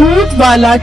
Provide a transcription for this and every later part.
दूध वाला।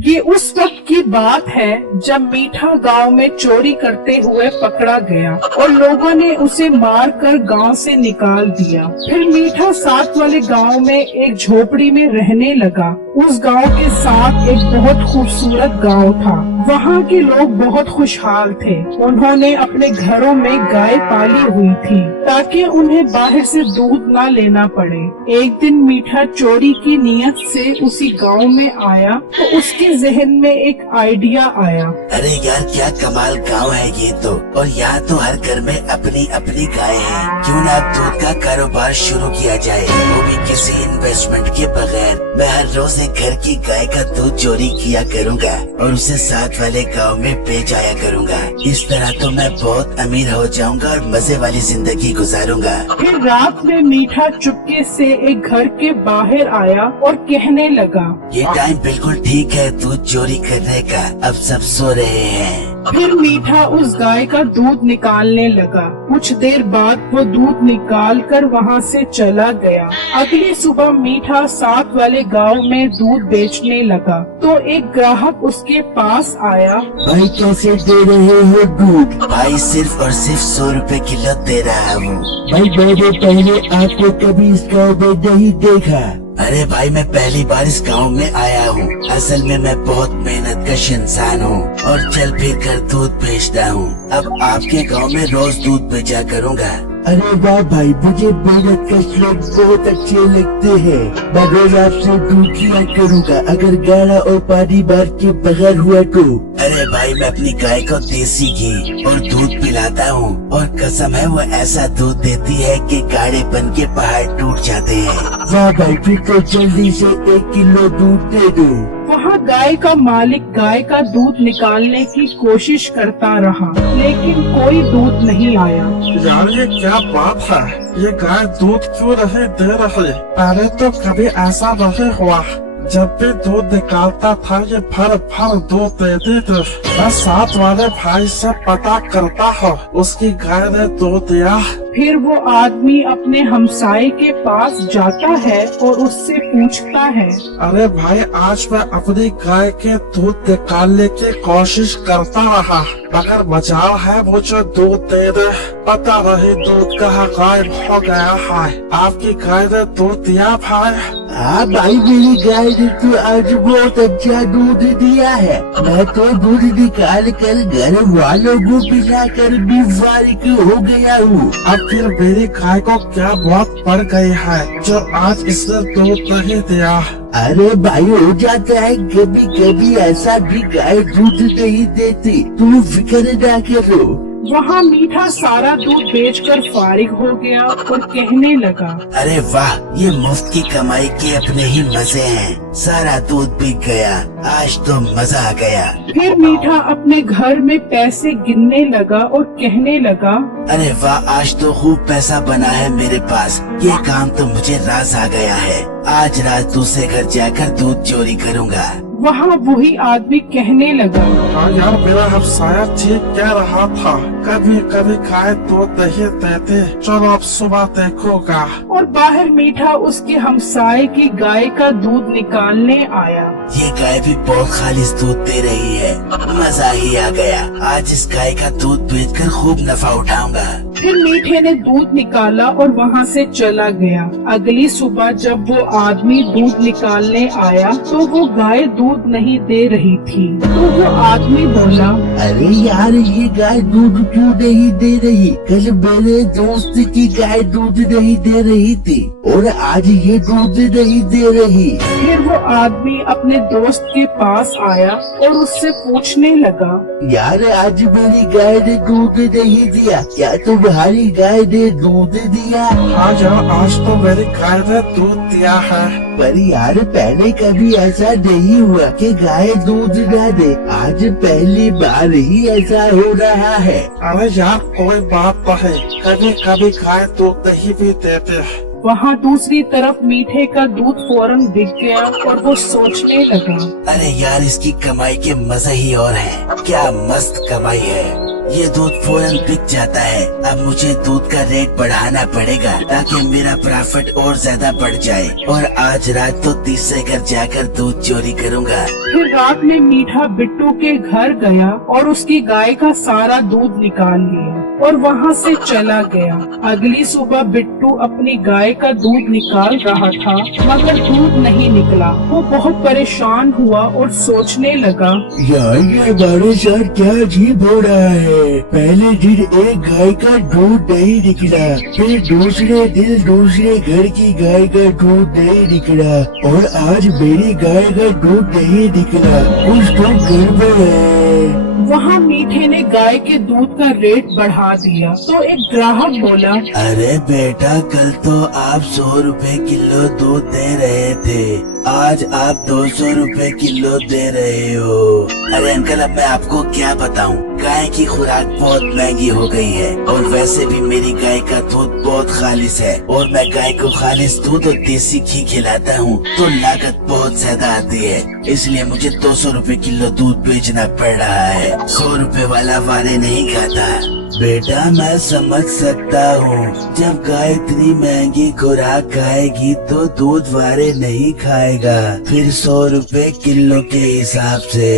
ये उस वक्त की बात है जब मीठा गांव में चोरी करते हुए पकड़ा गया और लोगों ने उसे मारकर गांव से निकाल दिया। फिर मीठा साथ वाले गांव में एक झोपड़ी में रहने लगा। उस गांव के साथ एक बहुत खूबसूरत गांव था। वहाँ के लोग बहुत खुशहाल थे। उन्होंने अपने घरों में गाय पाली हुई थी ताकि उन्हें बाहर से दूध न लेना पड़े। एक दिन मीठा चोरी की नीयत से उसी गांव में आया तो उसके जहन में एक आइडिया आया। अरे यार, क्या कमाल गांव है ये तो। और यहाँ तो हर घर में अपनी अपनी गाय है। क्यों ना दूध का कारोबार शुरू किया जाए, वो भी किसी इन्वेस्टमेंट के बगैर। मैं हर रोज एक घर की गाय का दूध चोरी किया करूँगा और उसे साथ वाले गांव में बेच आया करूँगा। इस तरह तो मैं बहुत अमीर हो जाऊंगा और मजे वाली जिंदगी गुजारूंगा। फिर रात में मीठा चुपके से एक घर के बाहर आया और कहने लगा, ये टाइम बिल्कुल ठीक है दूध चोरी करने का। अब सब सो रहे हैं। फिर मीठा उस गाय का दूध निकालने लगा। कुछ देर बाद वो दूध निकाल कर वहाँ से चला गया। अगली सुबह मीठा साथ वाले गांव में दूध बेचने लगा तो एक ग्राहक उसके पास आया। भाई कैसे दे रहे हो दूध? भाई सिर्फ और सिर्फ 100 रुपए किलो दे रहा हूँ। भाई मैंने पहले आपको कभी इस गाँव में नहीं देखा। अरे भाई, मैं पहली बार इस गांव में आया हूँ। असल में मैं बहुत मेहनत कश इंसान हूँ और चल फिर कर दूध बेचता हूँ। अब आपके गांव में रोज दूध बेचा करूँगा। अरे वाह भाई, मुझे मेहनत कश लोग बहुत अच्छे लगते हैं। मैं रोज आपसे दूध लिया करूँगा अगर गाढ़ा और पानी मार के बगैर हुआ तो। अरे भाई, मैं अपनी गाय को देसी घी और दूध पिलाता हूँ और कसम है वो ऐसा दूध देती है कि गाढ़े बन के पहाड़ टूट जाते हैं। वाह भाई, फिर तो जल्दी से 1 किलो दूध दे दो। वहाँ गाय का मालिक गाय का दूध निकालने की कोशिश करता रहा लेकिन कोई दूध नहीं आया। यार ये क्या बात है, ये गाय दूध क्यों नहीं दे रही? पहले तो कभी ऐसा नहीं हुआ। जब भी दूध निकालता था ये भर भर दूध देती थी। मैं साथ वाले भाई से पता करता हूँ, उसकी गाय ने दूध दिया। फिर वो आदमी अपने हमसाये के पास जाता है और उससे पूछता है, अरे भाई, आज मैं अपनी गाय के दूध निकालने की कोशिश करता रहा मगर मजाल है मुझे दूध दे दे। पता नहीं दूध कहाँ गायब हो गया है। आपकी गाय ने दूध दिया भाई? हाँ भाई, मेरी गाय ने तो आज बहुत अच्छा दूध दिया है। मैं तो दूध निकाल कर घर वालों को पिला कर भी फारिग हो गया हूँ। अब फिर मेरी गाय को क्या मौत पड़ गई है जो आज इसने दूध नहीं दिया? अरे भाई, हो जाता है कभी कभी ऐसा भी, गाय दूध नहीं देती। तुम फिक्र ना करो। वहाँ मीठा सारा दूध बेचकर फारिग हो गया और कहने लगा, अरे वाह, ये मुफ्त की कमाई के अपने ही मजे हैं। सारा दूध बिक गया, आज तो मजा आ गया। फिर मीठा अपने घर में पैसे गिनने लगा और कहने लगा, अरे वाह, आज तो खूब पैसा बना है मेरे पास। ये काम तो मुझे रास आ गया है। आज रात दूसरे घर जाकर दूध चोरी करूँगा। वहाँ वही आदमी कहने लगा, हाँ यार, मेरा हमसाया ठीक कह रहा था, कभी कभी गाय दूध नहीं देते। चलो अब सुबह देखूंगा। और बाहर मीठा उसके हमसाये की गाय का दूध निकालने आया। ये गाय भी बहुत खालिश दूध दे रही है। मजा ही आ गया। आज इस गाय का दूध बेचकर खूब नफा उठाऊंगा। फिर मीठे ने दूध निकाला और वहाँ से चला गया। अगली सुबह जब वो आदमी दूध निकालने आया तो वो गाय दूध नहीं दे रही थी। तो वो आदमी बोला, अरे यार, ये गाय दूध क्यों नहीं दे रही? कल मेरे दोस्त की गाय दूध नहीं दे रही थी और आज ये दूध नहीं दे रही। फिर वो आदमी अपने दोस्त के पास आया और उससे पूछने लगा, यार, आज मेरी गाय ने दूध नहीं दिया, क्या तुम्हारी गाय ने दूध दिया? हाँ यार, आज तो मेरी गाय ने दूध दिया है। पर यार, पहले कभी ऐसा नहीं हुआ कि गाय दूध न दे। आज पहली बार ही ऐसा हो रहा है। अरे यार, कोई बात नहीं, कभी कभी गाय दूध नहीं भी देते। वहाँ दूसरी तरफ मीठे का दूध फौरन बिक गया और वो सोचने लगा, अरे यार, इसकी कमाई के मजे ही और हैं। क्या मस्त कमाई है। ये दूध फौरन बिक जाता है। अब मुझे दूध का रेट बढ़ाना पड़ेगा ताकि मेरा प्रॉफिट और ज्यादा बढ़ जाए, और आज रात तो तीसरे घर जाकर दूध चोरी करूँगा। फिर रात में मीठा बिट्टू के घर गया और उसकी गाय का सारा दूध निकाल लिया और वहाँ से चला गया। अगली सुबह बिट्टू अपनी गाय का दूध निकाल रहा था मगर दूध नहीं निकला। वो बहुत परेशान हुआ और सोचने लगा, यार ये हमारे साथ क्या अजीब हो रहा है। पहले दिन एक गाय का दूध नहीं निकला, फिर दूसरे दिन दूसरे घर की गाय का दूध नहीं निकला, और आज मेरी गाय का दूध नहीं निकला। कुछ तो गड़बड़ है। वहाँ मीठे ने गाय के दूध का रेट बढ़ा दिया तो एक ग्राहक बोला, अरे बेटा, कल तो आप 100 रुपए किलो दूध दे रहे थे, आज आप 200 रुपए किलो दे रहे हो। अरे अंकल, अब मैं आपको क्या बताऊं, गाय की खुराक बहुत महंगी हो गई है, और वैसे भी मेरी गाय का दूध बहुत खालिस है, और मैं गाय को खालिस दूध और देसी घी खिलाता हूँ तो लागत बहुत ज्यादा आती है, इसलिए मुझे 200 रुपए किलो दूध बेचना पड़ रहा है। 100 रुपए वाला वारे नहीं खाता। बेटा, मैं समझ सकता हूँ, जब गाय इतनी महंगी खुराक खाएगी तो दूध वारे नहीं खाएगा, फिर 100 रुपए किलो के हिसाब से।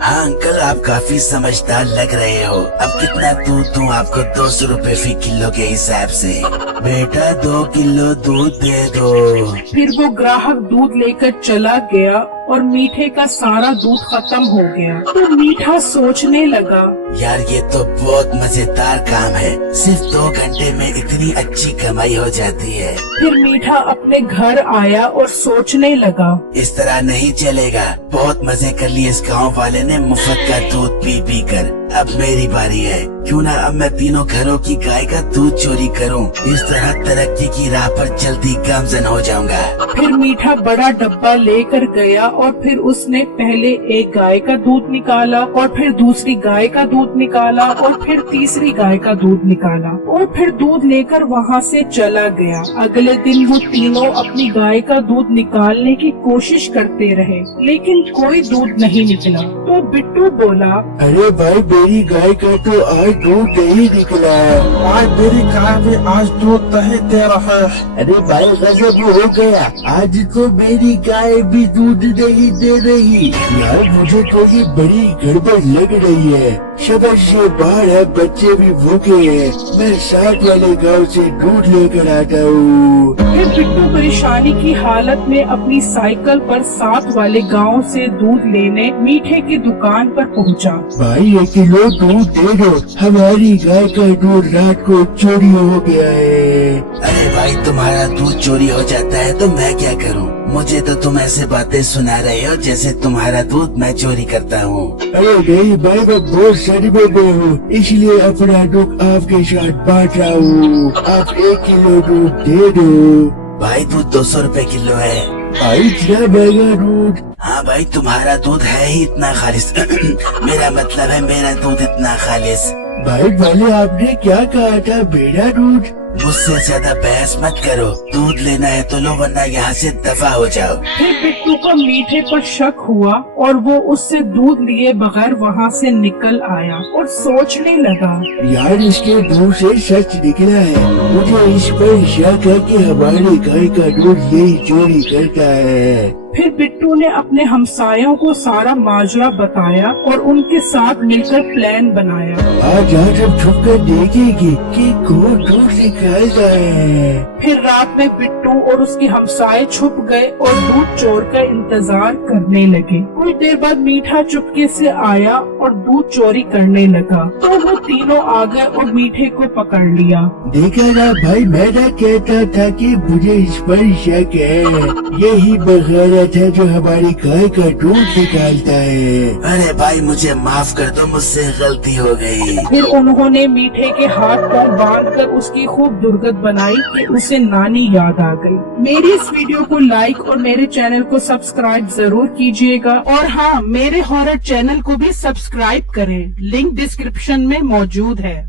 हाँ अंकल, आप काफी समझदार लग रहे हो। अब कितना दूध दूं आपको? 200 रुपए फी किलो के हिसाब से। बेटा 2 किलो दूध दे दो। फिर वो ग्राहक दूध लेकर चला गया और मीठे का सारा दूध खत्म हो गया। तो मीठा सोचने लगा, यार ये तो बहुत मजेदार काम है, सिर्फ 2 घंटे में इतनी अच्छी कमाई हो जाती है। फिर मीठा अपने घर आया और सोचने लगा, इस तरह नहीं चलेगा। बहुत मजे कर लिए इस गांव वाले ने मुफ्त का दूध पी पी कर। अब मेरी बारी है, क्यों ना अब मैं तीनों घरों की गाय का दूध चोरी करूं। इस तरह तरक्की की राह पर जल्दी गामजन हो जाऊंगा। फिर मीठा बड़ा डब्बा लेकर गया और फिर उसने पहले एक गाय का दूध निकाला और फिर दूसरी गाय का दूध निकाला और फिर तीसरी गाय का दूध निकाला और फिर दूध लेकर वहाँ से चला गया। अगले दिन वो तीनों अपनी गाय का दूध निकालने की कोशिश करते रहे लेकिन कोई दूध नहीं निकला। तो बिट्टू बोला, अरे भाई, मेरी गाय का तो आज दूध नहीं निकला। आज मेरी गाय भी आज दूध नहीं दे रहा है। अरे भाई, गजब हो गया, आज तो मेरी गाय भी दूध नहीं दे रही। यार मुझे तो ये बड़ी गड़बड़ लग रही है। शहर से बाहर है, बच्चे भी भूखे हैं, मैं साथ वाले गांव से दूध लेकर आता हूँ। फिर बिट्टू परेशानी की हालत में अपनी साइकिल पर साथ वाले गांव से दूध लेने मीठे की दुकान पर पहुंचा। भाई 1 किलो दूध दे दो, हमारी गाय का दूध रात को चोरी हो गया है। अरे भाई, तुम्हारा दूध चोरी हो जाता है तो मैं क्या करूं? मुझे तो तुम ऐसे बातें सुना रहे हो जैसे तुम्हारा दूध मैं चोरी करता हूँ। अरे नहीं भाई, मैं बहुत सदमे में हूँ, इसलिए अपना दुख आपके साथ बांट रहा हूँ। आप 1 किलो दूध दे दो। भाई दूध 200 रुपए किलो है। भाई इतना महंगा दूध? हाँ भाई, तुम्हारा दूध है ही इतना खालिस। मेरा मतलब है मेरा दूध इतना खालिस। भाई पहले आपने क्या कहा था, मेरा दूध? मुझसे ज्यादा बहस मत करो, दूध लेना है तो लो, वरना यहाँ से दफा हो जाओ। फिर बिट्टू को मीठे पर शक हुआ और वो उससे दूध लिए बगैर वहाँ से निकल आया और सोचने लगा, यार इसके दूध से सच निकला है। मुझे इस पर शक है कि हमारी गाय का दूध यही चोरी करता है। फिर बिट्टू ने अपने हमसायों को सारा माजरा बताया और उनके साथ मिलकर प्लान बनाया। आज हम छुप कर देखेंगे कि कौन दूध निकालता है। फिर रात में बिट्टू और उसके हमसाये छुप गए और दूध चोर कर इंतजार करने लगे। कुछ देर बाद मीठा चुपके से आया और दूध चोरी करने लगा तो वो तीनों आ गए और मीठे को पकड़ लिया। देखा ना भाई, मैं ना कहता था कि मुझे इस पर शक है। यही बगैर था जो हमारी गाय का दूध निकालता है। अरे भाई मुझे माफ कर दो, मुझसे गलती हो गई। फिर उन्होंने मीठे के हाथ पांव बांधकर उसकी खूब दुर्गत बनाई कि उसे नानी याद आ गई। मेरी इस वीडियो को लाइक और मेरे चैनल को सब्सक्राइब जरूर कीजिएगा और हाँ, मेरे हॉरर चैनल को भी सब्सक्राइब करें, लिंक डिस्क्रिप्शन में मौजूद है।